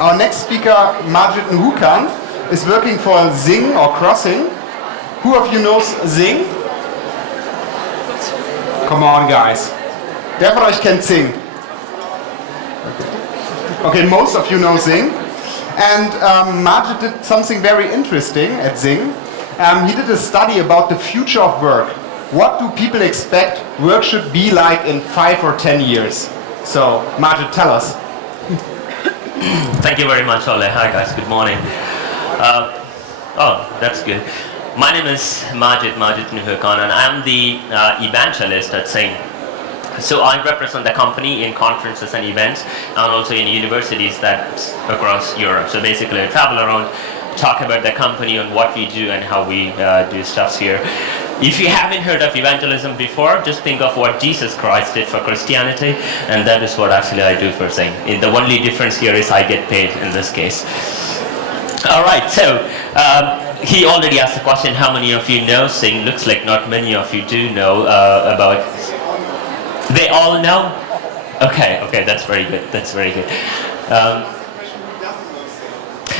Our next speaker, Magith Noohukhan, is working for XING or Crossing. Who of you knows XING? Come on, guys. Wer von euch kennt XING? Okay, most of you know XING. And Magith did something very interesting at XING. He did a study about the future of work. What do people expect work should be like in 5 or 10 years? So, Magith, tell us. Thank you very much, Ole. Hi guys, good morning. That's good. My name is Magith Noohukhan, and I'm the evangelist at XING. So I represent the company in conferences and events, and also in universities that's across Europe. So basically I travel around, talk about the company and what we do and how we do stuff here. If you haven't heard of evangelism before, just think of what Jesus Christ did for Christianity, and that is what actually I do for XING. The only difference here is I get paid in this case. Alright, so he already asked the question, how many of you know XING? Looks like not many of you do know about. They all know? Okay, that's very good, that's very good.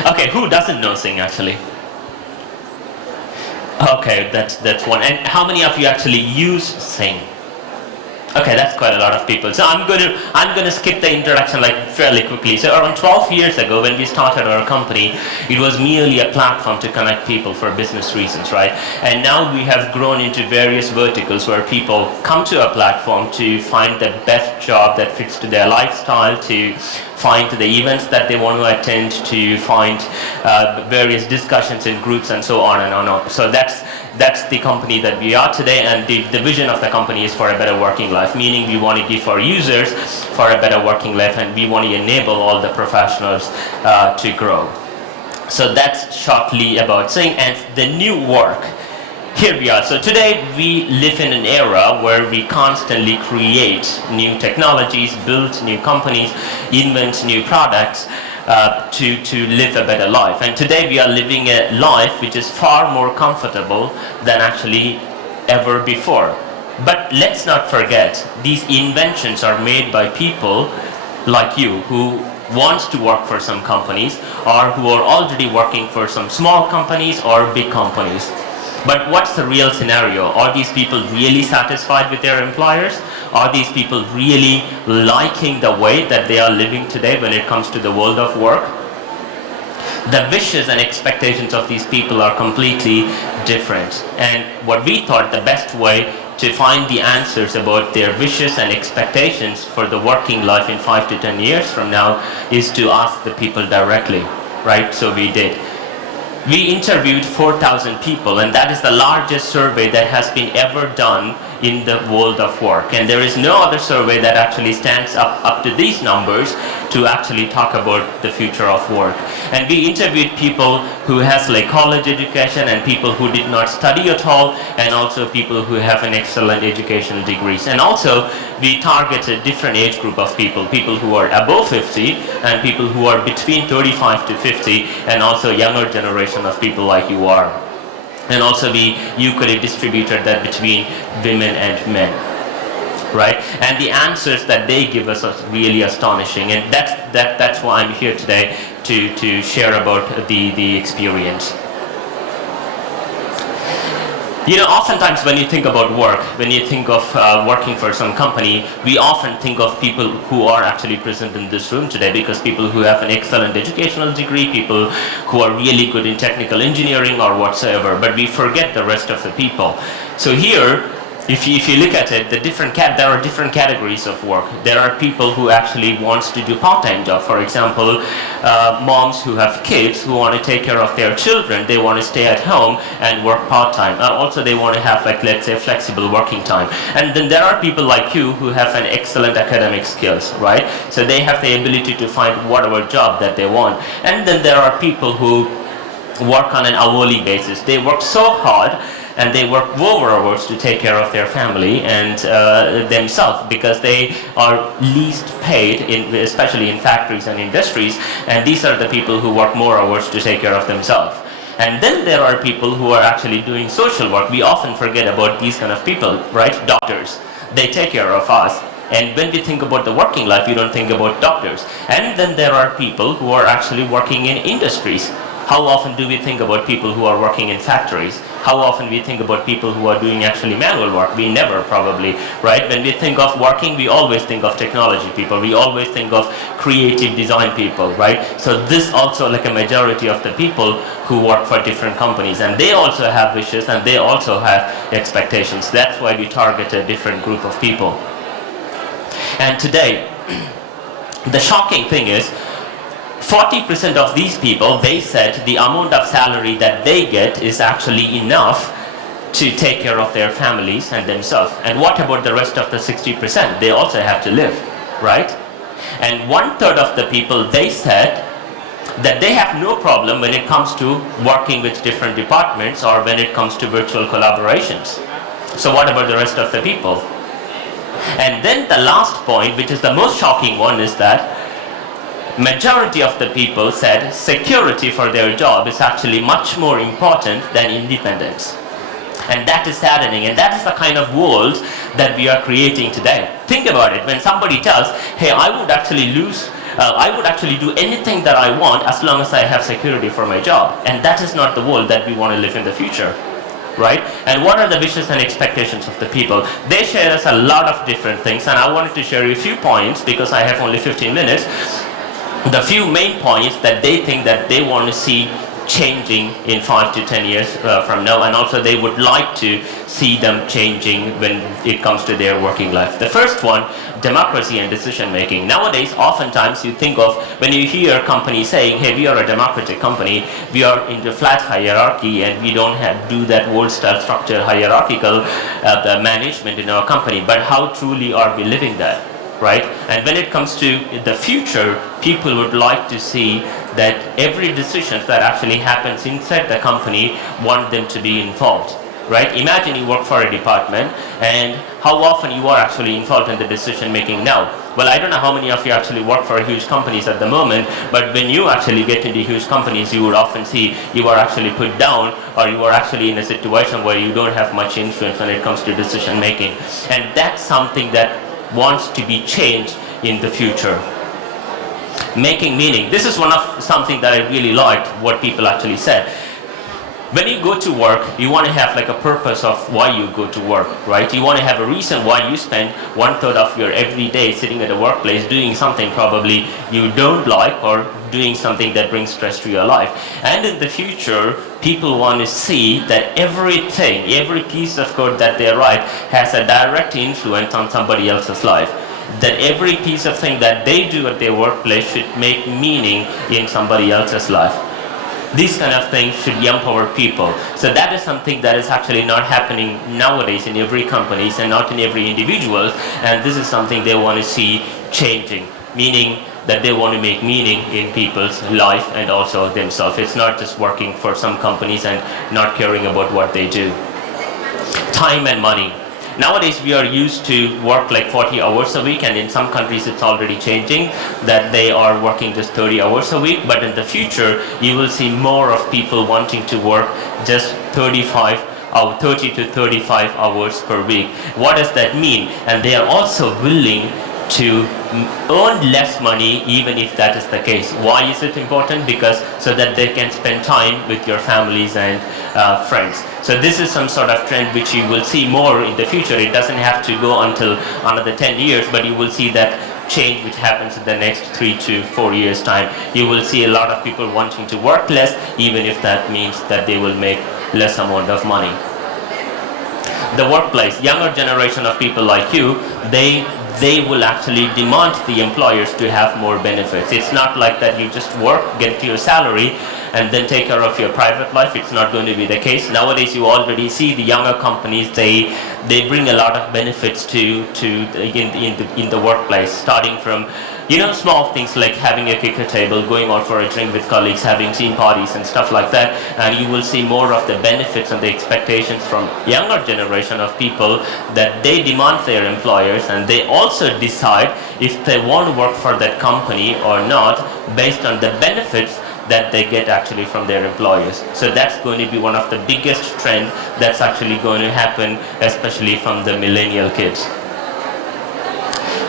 Okay, who doesn't know XING actually? Okay, that's one. And how many of you actually use XING? Okay, that's quite a lot of people. So I'm gonna skip the introduction like fairly quickly. So around 12 years ago, when we started our company, it was merely a platform to connect people for business reasons, right? And now we have grown into various verticals where people come to a platform to find the best job that fits to their lifestyle, to find the events that they want to attend, to find various discussions in groups and so on and on. So that's the company that we are today, and the vision of the company is for a better working life, meaning we want to give our users for a better working life, and we want to enable all the professionals to grow. So that's shortly about XING and the new work. Here we are. So today we live in an era where we constantly create new technologies, build new companies, invent new products to live a better life. And today we are living a life which is far more comfortable than actually ever before. But let's not forget, these inventions are made by people like you who want to work for some companies, or who are already working for some small companies or big companies. But what's the real scenario? Are these people really satisfied with their employers? Are these people really liking the way that they are living today when it comes to the world of work? The wishes and expectations of these people are completely different. And what we thought the best way to find the answers about their wishes and expectations for the working life in 5 to 10 years from now is to ask the people directly, right? So we did. We interviewed 4,000 people, and that is the largest survey that has been ever done in the world of work. And there is no other survey that actually stands up to these numbers to actually talk about the future of work. And we interviewed people who has like college education, and people who did not study at all, and also people who have an excellent educational degrees. And also we targeted different age group of people who are above 50 and people who are between 35 to 50, and also younger generation of people like you are. And also we equally distributed that between women and men, right? And the answers that they give us are really astonishing, and that's why I'm here today to share about the experience. You know, oftentimes when you think about work, when you think of working for some company, we often think of people who are actually present in this room today, because people who have an excellent educational degree, people who are really good in technical engineering or whatsoever, but we forget the rest of the people. So here, if you look at it, there are different categories of work. There are people who actually wants to do part-time job. For example, moms who have kids who want to take care of their children. They want to stay at home and work part-time. Also, they want to have, like, let's say, flexible working time. And then there are people like you who have an excellent academic skills, right? So they have the ability to find whatever job that they want. And then there are people who work on an hourly basis. They work so hard, and they work over hours to take care of their family and themselves, because they are least paid, especially in factories and industries, and these are the people who work more hours to take care of themselves. And then there are people who are actually doing social work. We often forget about these kind of people, right? Doctors, they take care of us. And when we think about the working life, we don't think about doctors. And then there are people who are actually working in industries. How often do we think about people who are working in factories? How often we think about people who are doing actually manual work? We never, probably, right? When we think of working, we always think of technology people. We always think of creative design people, right? So this also, like a majority of the people who work for different companies, and they also have wishes and they also have expectations. That's why we target a different group of people. And today, the shocking thing is, 40% of these people, they said the amount of salary that they get is actually enough to take care of their families and themselves. And what about the rest of the 60%? They also have to live, right? And 1/3 of the people, they said that they have no problem when it comes to working with different departments or when it comes to virtual collaborations. So what about the rest of the people? And then the last point, which is the most shocking one, is that majority of the people said security for their job is actually much more important than independence. And that is saddening, and that is the kind of world that we are creating today. Think about it. When somebody tells, hey, I would actually do anything that I want as long as I have security for my job. And that is not the world that we want to live in the future, right? And what are the wishes and expectations of the people? They share us a lot of different things, and I wanted to share a few points because I have only 15 minutes. The few main points that they think that they want to see changing in 5 to 10 years from now, and also they would like to see them changing when it comes to their working life. The first one, democracy and decision making. Nowadays, oftentimes you think of, when you hear companies saying, hey, we are a democratic company, we are in the flat hierarchy and we don't do that old style structure hierarchical the management in our company, but how truly are we living that? Right? And when it comes to the future, people would like to see that every decision that actually happens inside the company, want them to be involved. Right? Imagine you work for a department, and how often you are actually involved in the decision making now. Well, I don't know how many of you actually work for huge companies at the moment, but when you actually get into huge companies, you would often see you are actually put down, or you are actually in a situation where you don't have much influence when it comes to decision making. And that's something that wants to be changed in the future. Making meaning. This is something that I really liked what people actually said. When you go to work, you want to have like a purpose of why you go to work, right? You want to have a reason why you spend 1/3 of your everyday sitting at a workplace doing something probably you don't like, or doing something that brings stress to your life. And in the future, people want to see that everything, every piece of code that they write has a direct influence on somebody else's life. That every piece of thing that they do at their workplace should make meaning in somebody else's life. These kind of things should empower people. So that is something that is actually not happening nowadays in every company and not in every individual. And this is something they want to see changing, meaning that they want to make meaning in people's life and also themselves. It's not just working for some companies and not caring about what they do. Time and money. Nowadays we are used to work like 40 hours a week, and in some countries it's already changing that they are working just 30 hours a week, but in the future you will see more of people wanting to work just 30 to 35 hours per week. What does that mean? And they are also willing to earn less money even if that is the case. Why is it important? Because so that they can spend time with your families and friends. So this is some sort of trend which you will see more in the future. It doesn't have to go until another 10 years, but you will see that change which happens in the next 3 to 4 years time. You will see a lot of people wanting to work less, even if that means that they will make less amount of money. The workplace, younger generation of people like you, they will actually demand the employers to have more benefits. It's not like that you just work, get your salary, and then take care of your private life. It's not going to be the case. Nowadays you already see the younger companies, they bring a lot of benefits in the workplace, starting from small things like having a kicker table, going out for a drink with colleagues, having team parties and stuff like that. And you will see more of the benefits and the expectations from younger generation of people that they demand their employers, and they also decide if they want to work for that company or not based on the benefits that they get actually from their employers. So that's going to be one of the biggest trends that's actually going to happen, especially from the millennial kids.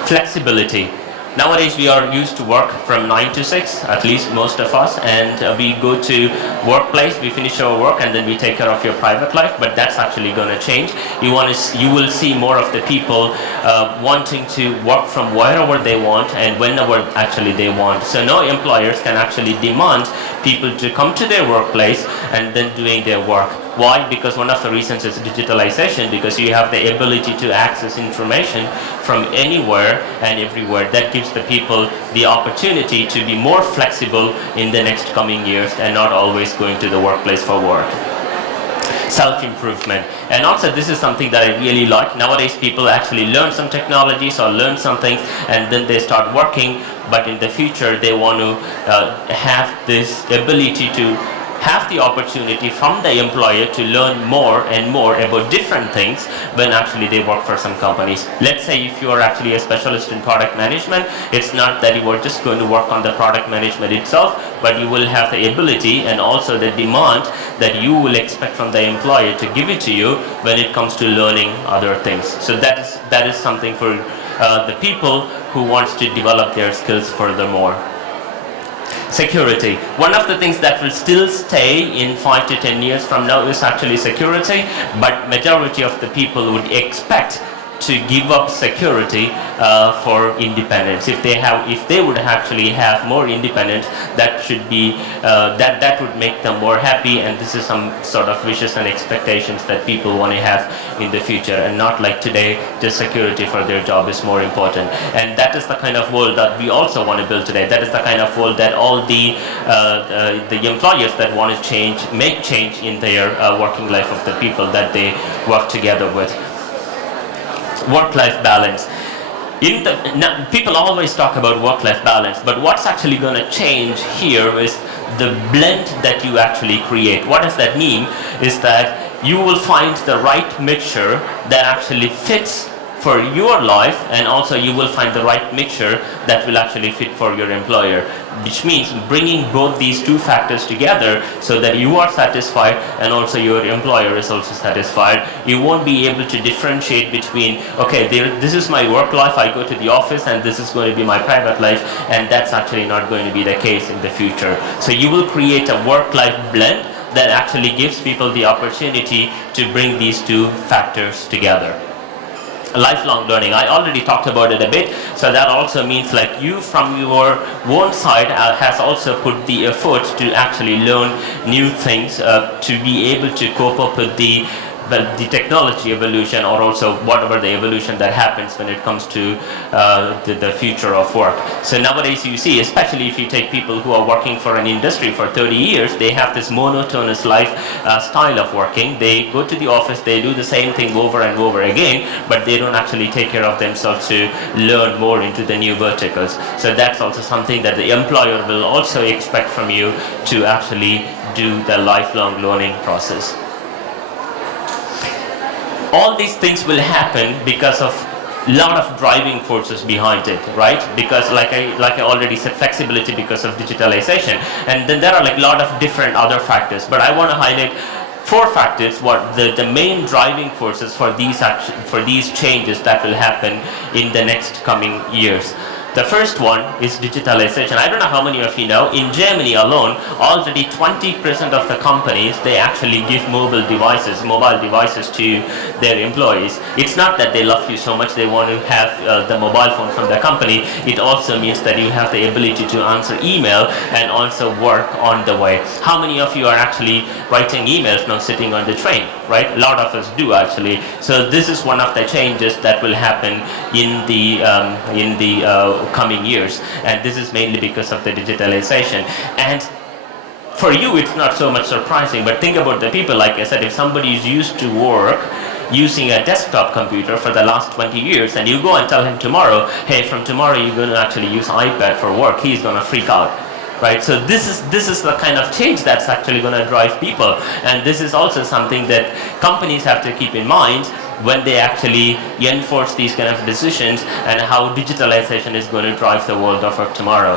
Flexibility. Nowadays we are used to work from 9 to 6, at least most of us, and we go to workplace, we finish our work, and then we take care of your private life, but that's actually going to change. You will see more of the people wanting to work from wherever they want and whenever actually they want. So no employers can actually demand people to come to their workplace and then doing their work. Why? Because one of the reasons is digitalization, because you have the ability to access information from anywhere and everywhere. That gives the people the opportunity to be more flexible in the next coming years and not always going to the workplace for work. Self-improvement. And also this is something that I really like. Nowadays people actually learn some technologies or learn something and then they start working, but in the future they want to have this ability to have the opportunity from the employer to learn more and more about different things when actually they work for some companies. Let's say if you are actually a specialist in product management, it's not that you are just going to work on the product management itself, but you will have the ability and also the demand that you will expect from the employer to give it to you when it comes to learning other things. So that is something for the people who wants to develop their skills furthermore. Security. One of the things that will still stay in 5 to 10 years from now is actually security, but majority of the people would expect to give up security for independence. If they would actually have more independence, that should be that would make them more happy, and this is some sort of wishes and expectations that people want to have in the future, and not like today just security for their job is more important. And that is the kind of world that we also want to build today. That is the kind of world that all the employers that want to make change in their working life of the people that they work together with. Work-life balance. People always talk about work-life balance, but what's actually going to change here is the blend that you actually create. What does that mean? Is that you will find the right mixture that actually fits for your life, and also you will find the right mixture that will actually fit for your employer, which means bringing both these two factors together so that you are satisfied and also your employer is also satisfied. You won't be able to differentiate between, okay, this is my work life, I go to the office, and this is going to be my private life, and that's actually not going to be the case in the future. So you will create a work-life blend that actually gives people the opportunity to bring these two factors together. Lifelong learning. I already talked about it a bit, so that also means like you from your own side has also put the effort to actually learn new things to be able to cope up with the technology evolution, or also whatever the evolution that happens when it comes to the future of work. So nowadays you see, especially if you take people who are working for an industry for 30 years, they have this monotonous life style of working. They go to the office, they do the same thing over and over again, but they don't actually take care of themselves to learn more into the new verticals. So that's also something that the employer will also expect from you, to actually do the lifelong learning process. All these things will happen because of a lot of driving forces behind it, right? Because like I already said, flexibility because of digitalization, and then there are like a lot of different other factors, but I want to highlight 4 factors, what the main driving forces for these changes that will happen in the next coming years. The first one is digitalization. I don't know how many of you know, in Germany alone, already 20% of the companies, they actually give mobile devices to their employees. It's not that they love you so much, they want to have the mobile phone from the company. It also means that you have the ability to answer email and also work on the way. How many of you are actually writing emails now sitting on the train, right? A lot of us do actually. So this is one of the changes that will happen in the coming years, and this is mainly because of the digitalization. And for you it's not so much surprising, but think about the people. Like I said, if somebody is used to work using a desktop computer for the last 20 years and you go and tell him tomorrow, hey, from tomorrow you're going to actually use iPad for work, he's going to freak out, right? So this is the kind of change that's actually going to drive people, and this is also something that companies have to keep in mind when they actually enforce these kind of decisions, and how digitalization is going to drive the world of work tomorrow.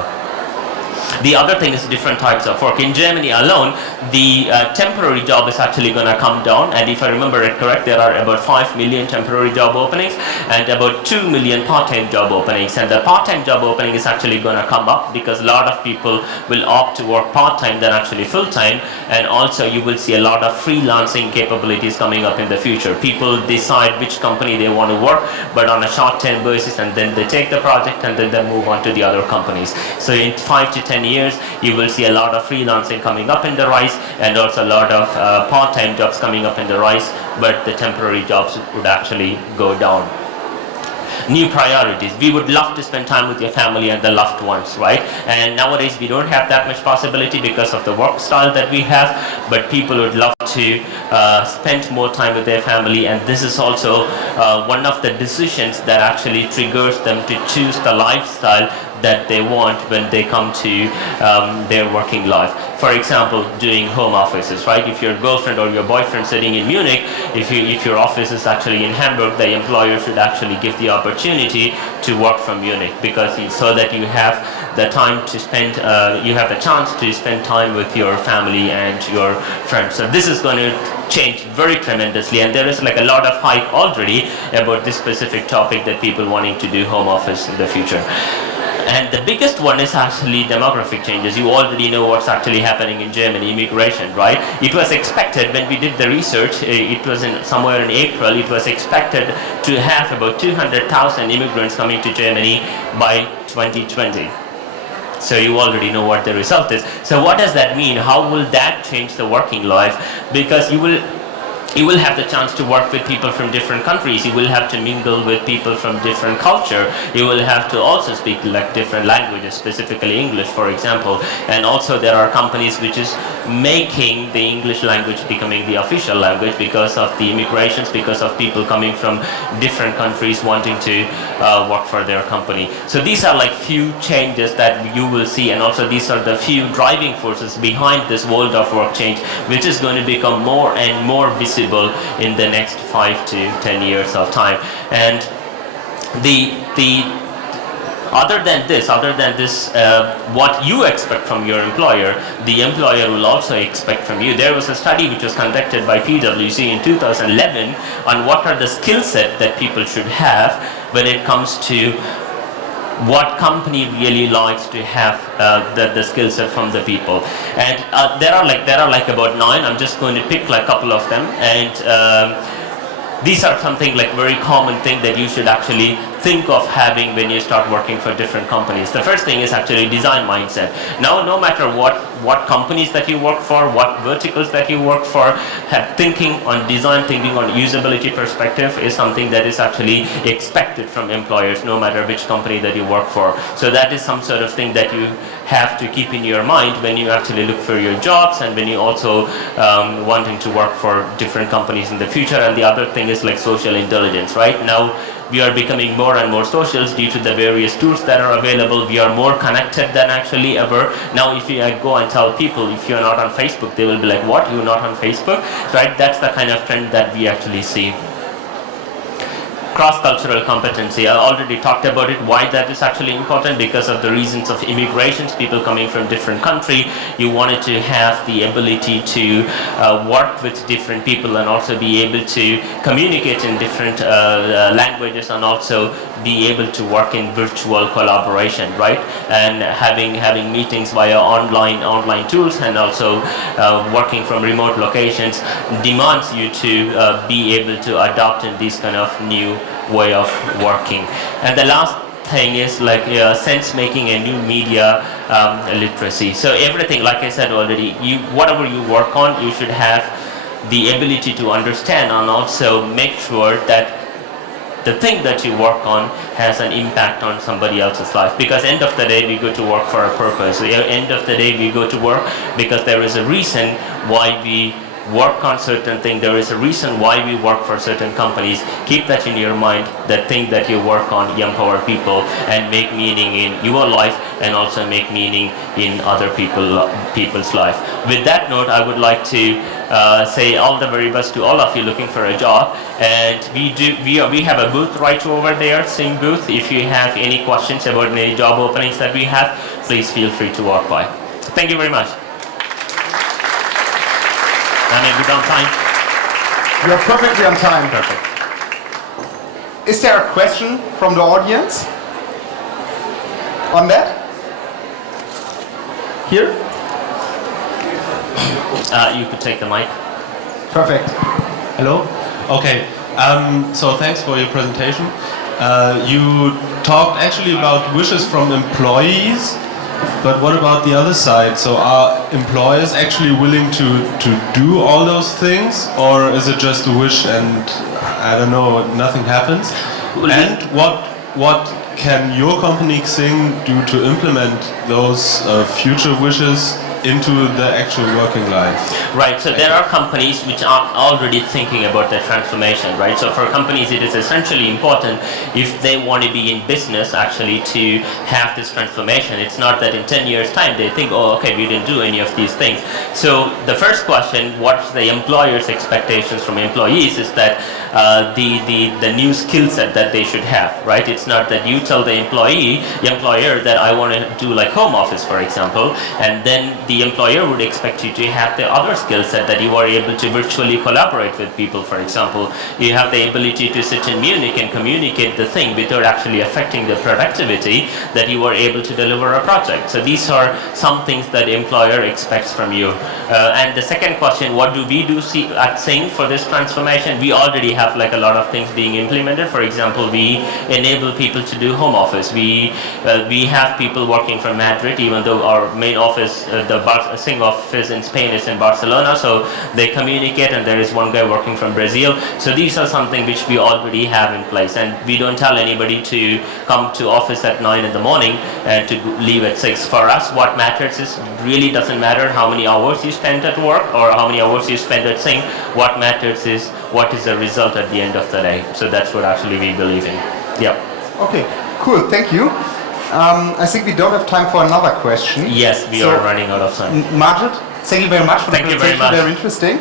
The other thing is different types of work. In Germany alone, the temporary job is actually going to come down, and if I remember it correct, there are about 5 million temporary job openings and about 2 million part-time job openings, and the part-time job opening is actually going to come up because a lot of people will opt to work part-time than actually full-time, and also you will see a lot of freelancing capabilities coming up in the future. People decide which company they want to work, but on a short-term basis, and then they take the project and then they move on to the other companies. So in 5 to 10 years, you will see a lot of freelancing coming up in the rise, and also a lot of part-time jobs coming up in the rise, but the temporary jobs would actually go down. New priorities. We would love to spend time with your family and the loved ones, right? And nowadays we don't have that much possibility because of the work style that we have, but people would love to spend more time with their family, and this is also one of the decisions that actually triggers them to choose the lifestyle that they want when they come to their working life. For example, doing home offices, right? If your girlfriend or your boyfriend sitting in Munich, if your office is actually in Hamburg, the employer should actually give the opportunity to work from Munich, because so that you have the time to spend, you have the chance to spend time with your family and your friends. So this is going to change very tremendously, and there is like a lot of hype already about this specific topic, that people wanting to do home office in the future. And the biggest one is actually demographic changes. You already know what's actually happening in Germany, immigration, right? It was expected when we did the research, it was somewhere in April, it was expected to have about 200,000 immigrants coming to Germany by 2020. So you already know what the result is. So what does that mean? How will that change the working life? Because you will have the chance to work with people from different countries. You will have to mingle with people from different culture. You will have to also speak like different languages, specifically English, for example. And also there are companies which is making the English language becoming the official language because of the immigrations, because of people coming from different countries wanting to work for their company. So these are like few changes that you will see, and also these are the few driving forces behind this world of work change, which is going to become more and more visible in the next 5 to 10 years of time. And the other than this, what you expect from your employer, the employer will also expect from you. There was a study which was conducted by PwC in 2011 on what are the skill set that people should have when it comes to what company really likes to have the skill set from the people. And there are like about 9. I'm just going to pick like a couple of them, and these are something like very common thing that you should actually think of having when you start working for different companies. The first thing is actually design mindset. Now, no matter what companies that you work for, what verticals that you work for, thinking on design, thinking on usability perspective is something that is actually expected from employers, no matter which company that you work for. So that is some sort of thing that you have to keep in your mind when you actually look for your jobs, and when you also wanting to work for different companies in the future. And the other thing is like social intelligence. Right now, we are becoming more and more socials due to the various tools that are available. We are more connected than actually ever. Now, if you go and tell people if you're not on Facebook, they will be like, what, you're not on Facebook? Right? That's the kind of trend that we actually see. Cross-cultural competency, I already talked about it, why that is actually important, because of the reasons of immigrations, people coming from different country. You wanted to have the ability to work with different people, and also be able to communicate in different languages, and also be able to work in virtual collaboration, right? And having meetings via online tools, and also working from remote locations demands you to be able to adapt in these kind of new way of working. And the last thing is like sense making and new media literacy. So everything, like I said already, whatever you work on, you should have the ability to understand, and also make sure that the thing that you work on has an impact on somebody else's life. Because end of the day, we go to work for a purpose. End of the day, we go to work because there is a reason why we work on certain things. There is a reason why we work for certain companies. Keep that in your mind, that thing that you work on, empower people and make meaning in your life and also make meaning in other people's life. With that note, I would like to say all the very best to all of you looking for a job, and we have a booth right over there, XING booth. If you have any questions about any job openings that we have, please feel free to walk by. Thank you very much. Am I good on time? You're perfectly on time. Perfect. Is there a question from the audience on that? Here? You could take the mic. Perfect. Hello? Okay, so thanks for your presentation. You talked actually about wishes from employees, but what about the other side? So are employers actually willing to do all those things, or is it just a wish and, I don't know, nothing happens? And what can your company XING do to implement those future wishes into the actual working life? Right, so there are companies which are already thinking about their transformation, right? So for companies it is essentially important if they want to be in business actually to have this transformation. It's not that in 10 years time they think, oh okay, we didn't do any of these things. So the first question, what's the employer's expectations from employees, is that the new skill set that they should have, right? It's not that you tell the employer that I want to do like home office, for example, and then the employer would expect you to have the other skill set, that you are able to virtually collaborate with people, for example. You have the ability to sit in Munich and communicate the thing without actually affecting the productivity, that you are able to deliver a project. So these are some things that the employer expects from you. And the second question, what do we do at XING for this transformation? We already have like a lot of things being implemented. For example, we enable people to do home office. We have people working from Madrid, even though our main office, the XING office in Spain is in Barcelona, so they communicate, and there is one guy working from Brazil. So these are something which we already have in place, and we don't tell anybody to come to office at 9 in the morning and to leave at 6. For us, what matters is, really doesn't matter how many hours you spend at work or how many hours you spend at XING. What matters is what is the result at the end of the day. So that's what actually we believe in. Yeah. Okay, cool, thank you. I think we don't have time for another question. Yes, we are running out of time. Magith, thank you very much for the presentation. Very interesting.